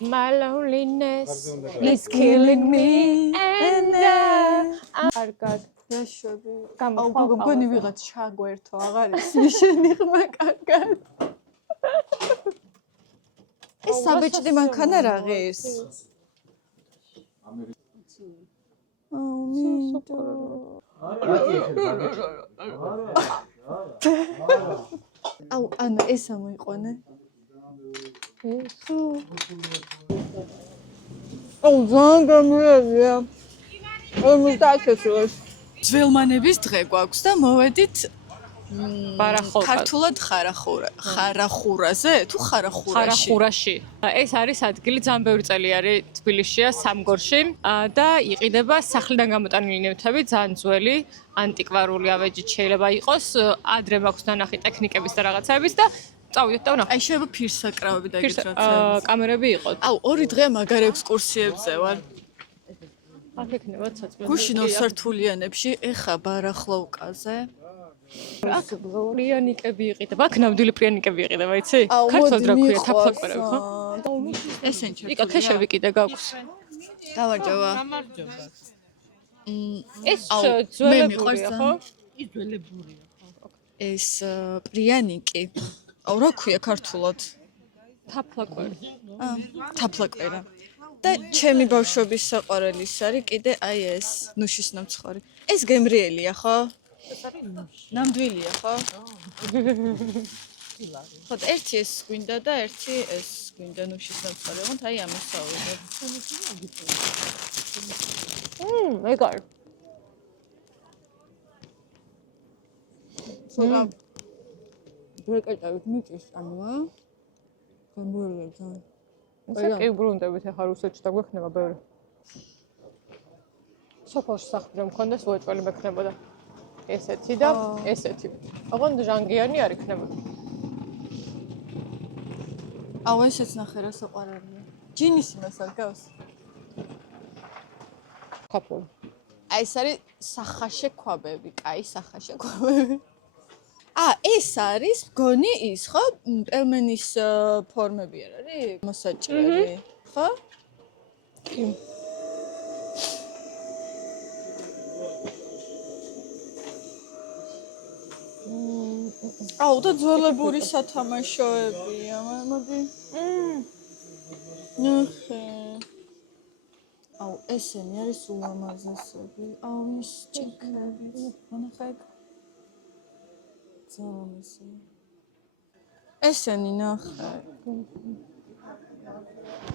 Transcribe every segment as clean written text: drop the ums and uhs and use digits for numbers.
My loneliness is killing me and კარგად. ნაშვები. გამოხვალ. მგონი ვიღაც ჩაგვერთო, აღარ ის ნიშანი ხმა კარგად. ეს საბეჭდი მანქანა რა ღირს? აუ, ანუ ეს ამოიყვანე. აუ, ძალიან გამიაზია. 50-ს ძველმანების დღე გვაქვს და მოვედით ქართულად ხარახურაზე თუ ხარახურაში. ეს არის ადგილი ძალიან ბევრი წელი არის თბილისშია სამგორში და იყიდება სახლიდან გამოტანილი ნივთები, ძალიან ძველი, ანტიკვარული ავეჯით შეიძლება იყოს, ადრე მაქვს დანახი ტექნიკების და რაღაცების და წავიდეთ და ვნახოთ. აი შეიძლება ფირსაკრავები და ეგეთ რაღაცები. კამერები იყოთ. აუ, 2 დღეა მაგარ ექსკურსიებზე ვარ. აქ ექნება საწმენდო. გუშინ ორსართულიანებში ეხა ბარახლოვკაზე. აქ პრიანიკები იყიდება, აქ ნამდვილი პრიანიკები იყიდება, იცი? ქართულად რა ქვია, თაფლაკვერები, ხო? ესენ ჩერტული. იქა ქეშები კიდე გაქვს. გამარჯობა. ეს ძველებურია, ხო? ის ძველებურია, ხო? ეს პრიანიკი. აუ, რა ქვია ქართულად? თაფლაკვერი. თაფლაკვერა. და ჩემი ბავშვობის საყვარელი არის კიდე აი ეს ნუშის ნამცხვარი. ეს გემრიელია, ხო? ნამდვილია, ხო? ხო, ერთი ეს გვინდა და ერთი ეს გვინდა ნუშის ნამცხვარი. ოღონდ აი ამას ავიღებ. ეგარ. სულ დრეკეჭავით მიჭის ამოა. გამბოლია ძალიან. ესე კი ბრუნდებით ახლა რუსეთში და გვექნება ბევრი. სოფელში სახლი რომ მქონდეს უეჭველი მექნებოდა. ესეთი და ესეთი. ოღონდ ჟანგიანი არ იქნება. აუ, ესეც ნახე რა საყვარელია. ჯინის იმას არ გავს? ქაფულ. აი ეს არის სახაშე ქვაბები, კაი სახაშე ქვაბები. ეს არის მგონი ის, ხო? პელმენის ფორმები არ არის? მოსაჭრელი, ხო? კი. აუ, და ძველებური სათამაშოებია, მოდი. ნახე. აუ, ესენი არის ულამაზესები. აუ, ის ჭიქები. ნახე. ესენი ნახე.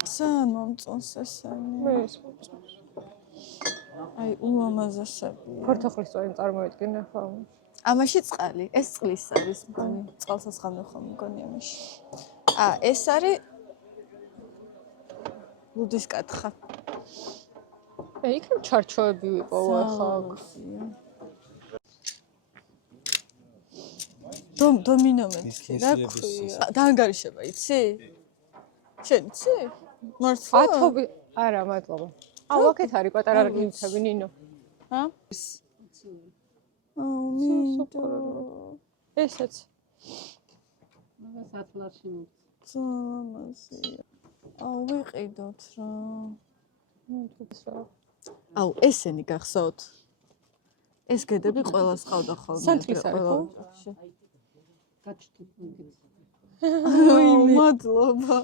ძალიან მომწონს ესენი. აი, ულამაზესები. ფორთოხლის წვენი წარმოედგინე ხო? ამაში წყალი, ეს წყლის არის მგონი. წყალსასხამი ხომ მგონი ამაში. ეს არის ლუდის კათხა. იქ ჩარჩოები ვიპოვა ხა. დომინომენტი რა ქვია? დაანგარიშება, იცი? შენ იცი? მართლა? ათობი, არა, მადლობა. აუ, აქეთ არის პატარა ნივთები, ნინო. ჰა? აუ, მინდა. ესეც. მაგას ათლაში მოვწ. ზამაზია. აუ, ვიყიდოთ რა. აუ, ესენი გახსოვთ? ეს გედები ყველას ყავდა ხოლმე. სანთლის არის ხო? გაჩვით მიგეთ. აუ, მადლობა.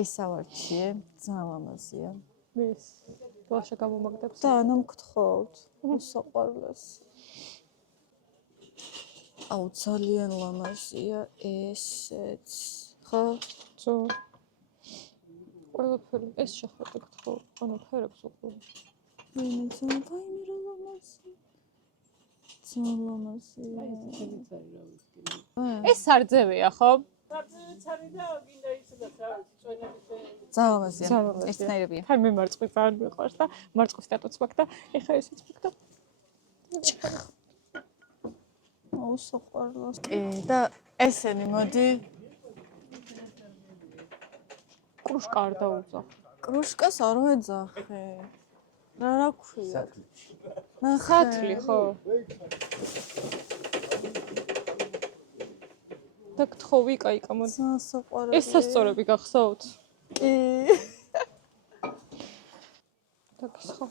ეს ავარჩიე, ძალიან ლამაზია. მის ბლაშა გამომაგდებს. და ნამკითხავთ. მოსაყვარლეს. აუ, ძალიან ლამაზია ესეც. ხო? ძო. ყველაფერი ეს შეხვედრით ხო? ანუ ფერებს უყურებ. ძალიან ლამაზია. ძალიან ლამაზია. ეს სარძევია ხო? სარძევიც არის და გინდა ისედაც რა წვენების ძალიან ლამაზია. ერთნაირებია. თან მე მარწყვის ძალიან მიყვარს და მარწყვის სტატუს მაქვს და ეხა ესეც მაქვს და აუ, საყვარლოს. და ესენი მოდი. კრუშკა არ დაუძახ. კრუშკას არ ვეძახე. რა ქვია? ხათლი ხო? და გთხოვი, კაი, კამოდი. ძალიან საყვარელი. ეს სასწორები გახსოვთ? კი. დაგისხო.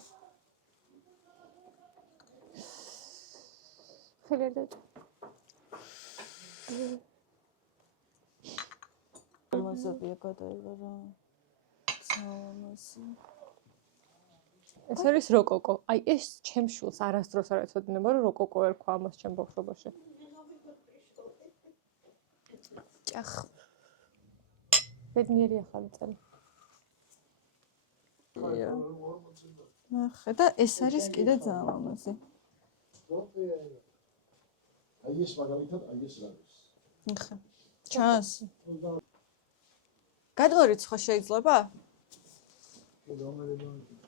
ხელერდა. მოზებია გადაიღო რა. სალამასი. ეს არის როკოკო. აი ეს ჩემს შულს არასდროს არ ეცოდინება, რომ როკოკო ერქვა ამას ჩემ ბავშვობაში. ჭახ. ბედნიერი ახალი წელი. ნახე და ეს არის კიდე ძალიან ლამაზი. აი ეს მაგალითად აი ეს რა არის? ნახე. ჩანს. გადღორიც ხო შეიძლება?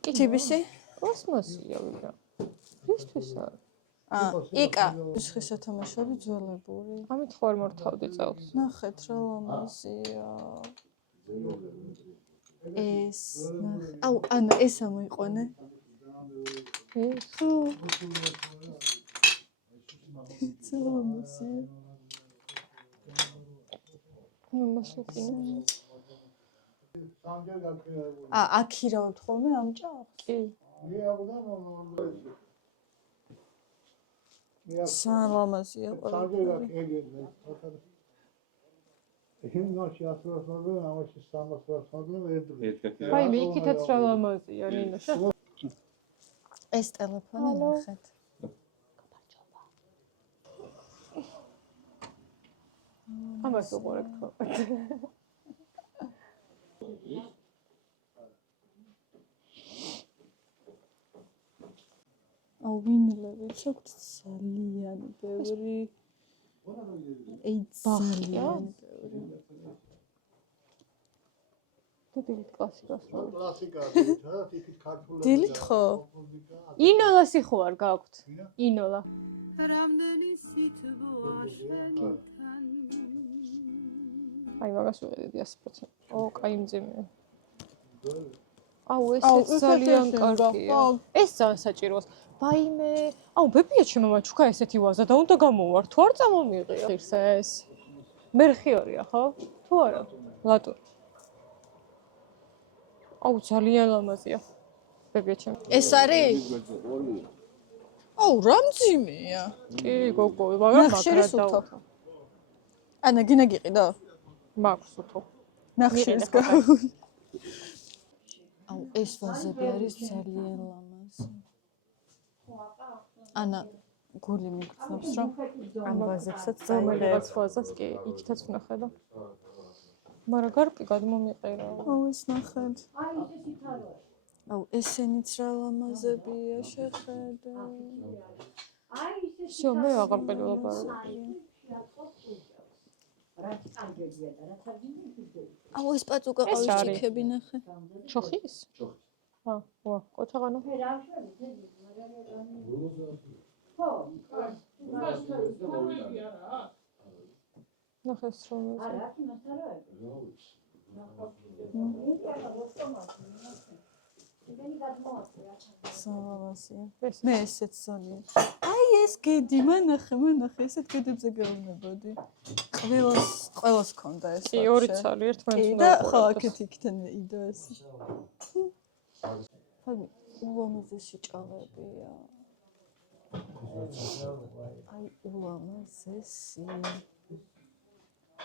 TBC? კოსმოსია ვიღა. ისთვისა. იკა. ხის სათამაშოები ძველებური. ამით ხო არ მართავდი წელს. ნახეთ რა ლამაზია. ეს ნახე. აუ, ანა ეს ამოიყვანე. ეს თუ. ლამაზია. ნუ მასუპინე. აქირავთ ხოლმე ამ ჭახს? კი. ძალიან ლამაზია ყველაფერი. აი მე იქითაც რა ლამაზია, ნინოშა. ეს ტელეფონი ნახეთ. ამას უყურებთ ხო? აუ ვინილები შევთ ძალიან ბევრი. აი ძალიან ბევრი. დილით კლასიკას რო. დილით ხო? ინოლას იხო არ გაქვთ? ინოლა. რამდენი სითბოა შენთან აი მაგას ვიყიდი 100%. ო, კაი მძიმეა. აუ ეს ძალიან კარგია. ეს ძალიან საჭიროა. ვაიმე, აუ ბებია ჩემო მაჩუკა ესეთი ვაზა და უნდა გამოვარ. თუ არ წამომიღია ეს. მერხიორია ხო? თუ არა? ლატო. აუ ძალიან ლამაზია. ბებია ჩემო. ეს არის? აუ რა მძიმეა. კი, გოგო, მაგრამ ნახშირის უთო. ანა გინა გიყიდო? მაქვს უთო. ნახშირის გა. აუ ეს ვაზები არის ძალიან ლამაზი. ანა გული მიგწნობს რომ ამ ვაზებსაც რომელიღაც ვაზას კი, იქითაც ვნახე და. მაგრამ გარკვი გადმომიყარა. აუ ეს ნახეთ. აუ ესენიც რა ლამაზებია შეხედე. всё, მე აღარ პელაპარაკ. აუ ეს პაწუკა ყავის ჩიქები ნახე. ჩოხის? ა, ვა, ყოთაღანო. ნახეს რომ სალამასია. მე ესეც სონია. აი ეს გედი მანახე ესეთ გედებზე გეუბნებოდი. ყველას ქონდა ეს. კი, ორი ცალი ერთმანეთს და ხო აქეთ-იქიდან იდო ეს. აი ულამაზესი ჭაღებია. აი ულამაზესი.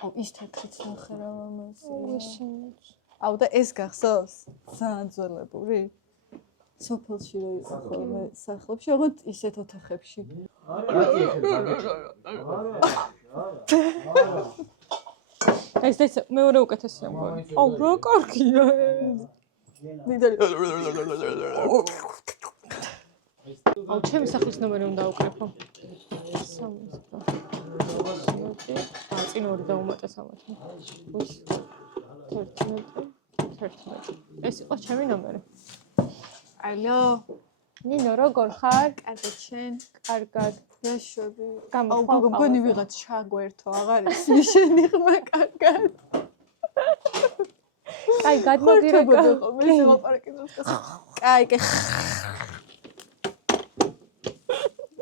აუ ის თეთრიც ნახე რა ლამაზია. აუ და ეს გახსოვს? ძალიან ძველებური. სოფელში რო იყო ხოლმე სახლებში, ოღონდ ისეთ ოთახებში. ეს მეორე უკეთესია მგონი. აუ რა კარგია ეს. მიდალი. აუ ჩემი სახლის ნომერი უნდა აუკრეფო. 3 წინ ორი დაუმატეს ამათ. 11. ეს იყო ჩემი ნომერი. ალო, ნინო როგორ ხარ? კარგად შენ? კარგად. ნაშვები. აუ გოგო მგონი ვიღაც ჩაგვერთო, აღარ ის მიშენი ხმა კარგად. კაი, გადმოგირეკა. მე შემოპარაკინოს. კაი, კაი.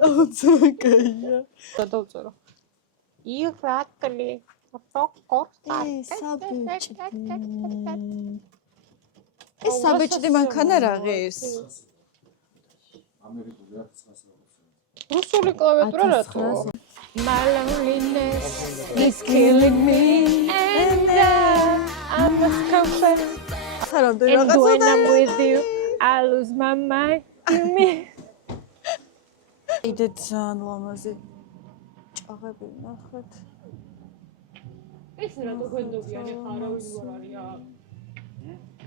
აუ ძაკაია. გადავწერო. ირაკლი. ეს საბეჭდი მანქანა რა ღირს? ამერიკული 1900 რუსული კლავიატურა რატო? My loneliness is killing me and I must confess ხარამდე and რაღაცა when და I'm with you I lose my mind to me იდე ძალიან ლამაზი ჭაღები ნახეთ. ეს რატო გვენდობიან ახლა არავინ ვერ არია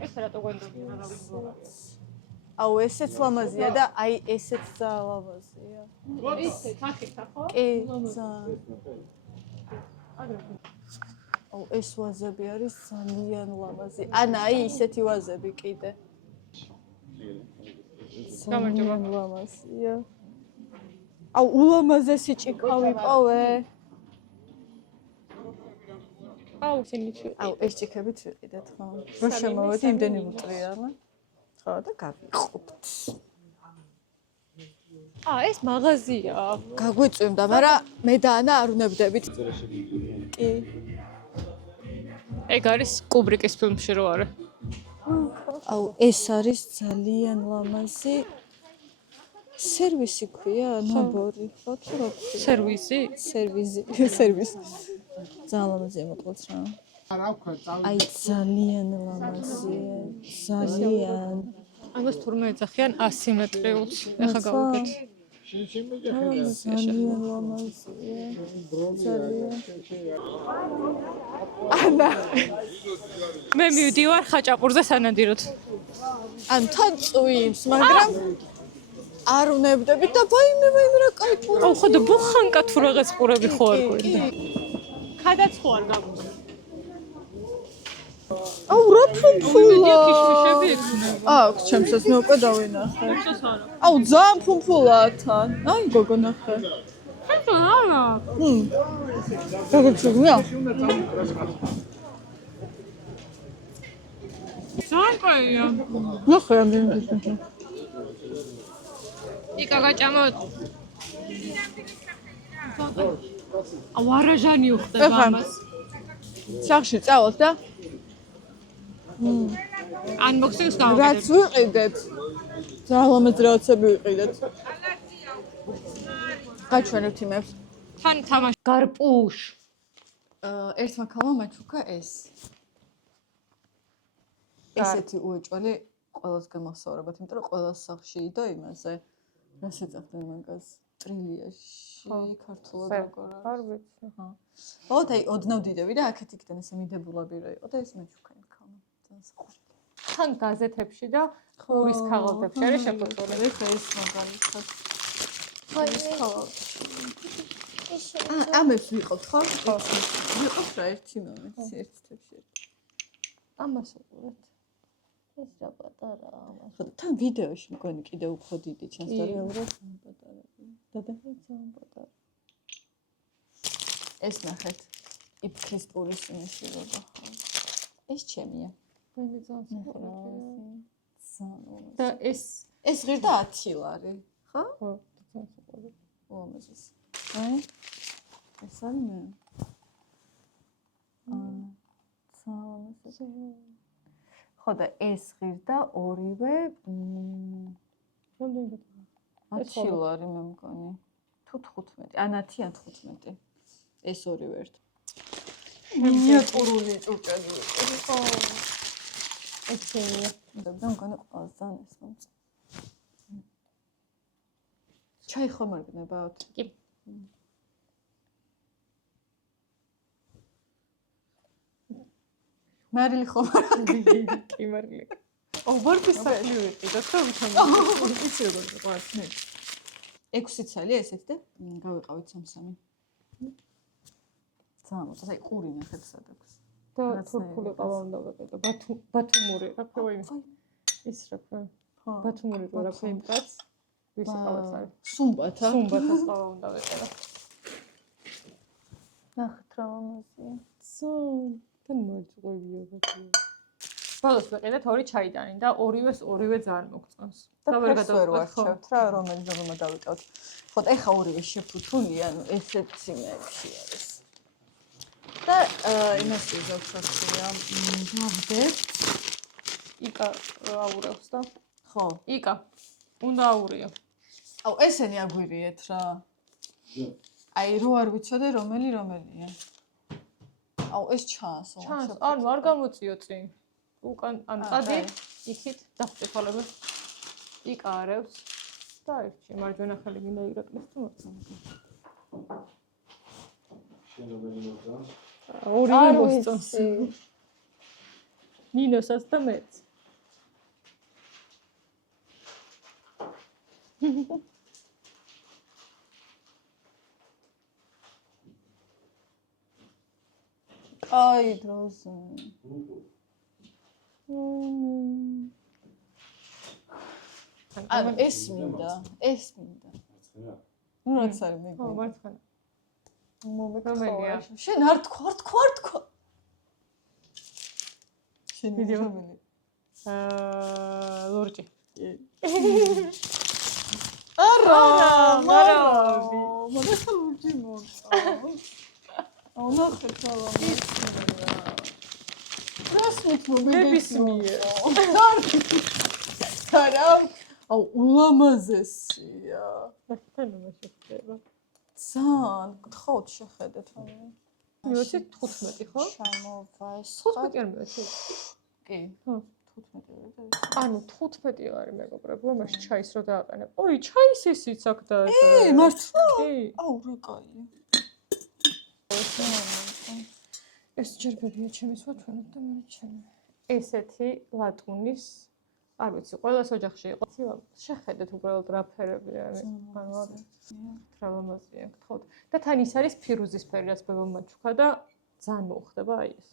ეს რატო გვენდობიან არავინ ვერ არის აუ ესეც ლამაზია და აი ესეც ძალიან ლამაზია. ისე თახითა ხო? კი, ძალიან. აუ ეს ვაზები არის ძალიან ლამაზი. ანა აი ისეთი ვაზები კიდე. გამარჯობა. ძალიან ლამაზია. აუ ულამაზესი ჭიქა ვიპოვე. აუ სინიჩი აუ ეს ჭიქებით ვიყიდეთ ხო? რო შემოვედი იმდენი მუტრიანა. ხო და გავიყოფთ. ეს მაღაზია. გაგვიწვიმდა, მაგრამ მე და ანა არ უნებდებით. კი. ეგ არის კუბრიკის ფილმში რო არის. აუ ეს არის ძალიან ლამაზი სერვისი ქვია, ნაბორი, ხო თუ რა ქვია? სერვისი? სერვისი. ძალიან ლამაზია მოკლედ რა. აი ძალიან ლამაზია, ძალიან. ამას თურმე ეძახიან ასიმეტრიულს. ეხა გავუკეთ. ძალიან ლამაზია. ძალიან. ანა მე მივდივარ ხაჭაპურზე სანადიროთ. ან თან წვიმს, მაგრამ არ უნებდებით და ვაიმე რა кайფური. აუ ხო და ბუხანკა თუ რაღაც პურები ხო არ გვინდა. ხადაც ხო არ გაგვს. აუ რა ფუფულა. ქიშმიშები იქნება. აქვს ჩემსაც მე უკვე დავინახე. ჩემსაც არა. აუ ძალიან ფუფულაა თან. აი გოგო ნახე. ხეთო არა. გაგიწვია? ზანკაია. ნახე ამდენი. იკა გაჭამო. აუ არაჟანი უხდება ამას. სახში წავალთ და unboxing-ს რაც გავაკეთებ. ვიყიდეთ. ძალიან ლამაზი რაღაცები ვიყიდეთ. გაჩვენებთ იმებს. თან თამაში გარპუშ. ერთმა ქალმა მაჩუქა ეს. ესეთი უეჭველი ყველას გამახსოვრებათ, იმიტომ რომ ყველას სახში იდო იმაზე. რას ეძახდნენ მაგას? ტრილიაში, ქართულად როგორ არის? არ ვიცი. ხო. ბოლოდ აი ოდნავ დიდები და აქეთ იქიდან ესე მიდებულები რა იყო და ეს მაჩუქა იმ ქალმა. ძალიან საყვარელი. თან გაზეთებში და ხურის ქაღალდებში არის შეფოთული. ეხლა ეს მაგალითად. ხოი ამებს ვიყოთ ხო? ვიყოთ რა ერთი მომენტი, ერთი თებში. ამას უყურეთ. ეს რა პატარაა ამას. ხო, თან ვიდეოში მგონი კიდე უფრო დიდი ჩანს და რეალურად ძალიან პატარაა. დადახე ძალიან პატარა. ეს ნახეთ. იფქრის პურის იმისება ხო? ეს ჩემია. მე ძალიან საყვარელია. ძალიან. და ეს ღირდა 10 ლარი, ხო? ხო, ძალიან საყვარელია. ომაზის. აი. ეს არის მე. ძალიან. ხო და ეს ღირდა ორივე რამდენი გეტყვი? 10 ლარი მე მგონი. თუ 15. ან 10 ან 15. ეს ორივე ერთ. მინიატურული ჭურჭელი. ხო. ეს შევია. და მგონი ყველასთან ეს მომწ. ჩაი ხომ არ გნებავთ? კი. მარილი ხომ არ კი მარილი. ვარფის სახლი ვიყიდოთ და ვითომ. იცი როგორ გყვარს მე. 6 ცალია ესეთ და გავიყავით 3-3. ძალიან მოწეს აი ყური ნახეთ სად აქვს. და თურქული ყავა უნდა ვიყიდო. ბათუმური რა ქვია იმ ის რა ქვია. ხო. ბათუმური რა ქვია იმ კაც. ვის ყავას არის? სუმბათა. სუმბათას ყავა უნდა ვიყიდო. ნახეთ რა ლამაზია. თან მოიწყვევიო ბათუმი. ბოლოს ვიყიდეთ 2 ჩაიდანი და ორივე ძალიან მოგწონს. და ვერ გადავარჩევთ რა რომელი ზომა დავიკავთ. ხო და ეხა ორივე შეფუთული ანუ ესეც იმებში არის. და იმას ვიზავთ რა დავდეთ. იკა აურევს და ხო. იკა უნდა აურიო. აუ ესენი აგვირიეთ რა. აი რო არ ვიცოდე რომელია. აუ ეს ჩანს. ჩანს, ანუ არ გამოწიო წინ. უკან ან წადი, იქით დახტიფალებ. იკა არევს და ერთი მარჯვენა ხელი მინდა ირაკლის თუ მოწამე. შენ რომელი მოწამ? ორივე მოსწონს. ნინოსაც და მეც. აი დროზე. ანუ ეს მინდა. მარცხენა? ნუ რაც არის მე. ხო, მარცხენა. მომეკრომელია. შენ არ თქვა. შენ რომელი? ლურჯი. არა, მარაობი. მაგას ლურჯი მოკა. აუ ნახე თალა. რასმით ნებისმიერ. არა. აუ ულამაზესია. ნახეთანობა შეხვდება. ძალიან გთხოვთ შეხედეთ რა. მიოცი 15 ხო? შემოვა ეს. 15 არ მიოცი. კი. ხო. 15. ანუ 15 არის მეგობრებო, მაშინ ჩაის რო დააყენებ. ოი, ჩაის ისიც აქ და მართლა? კი. აუ რა კაია. ეს ჯერბებია ჩემი სვათვენოთ და მე ჩემი. ესეთი ლატუნის არ ვიცი, ყველას ოჯახში იყო. შეხედეთ უბრალოდ რა ფერები არის. ანუ თრავამაზია, გთხოვთ. და თან ის არის ფირუზის ფერი, რაც ბებამ ჩუქა და ძალიან მოუხდება აი ეს.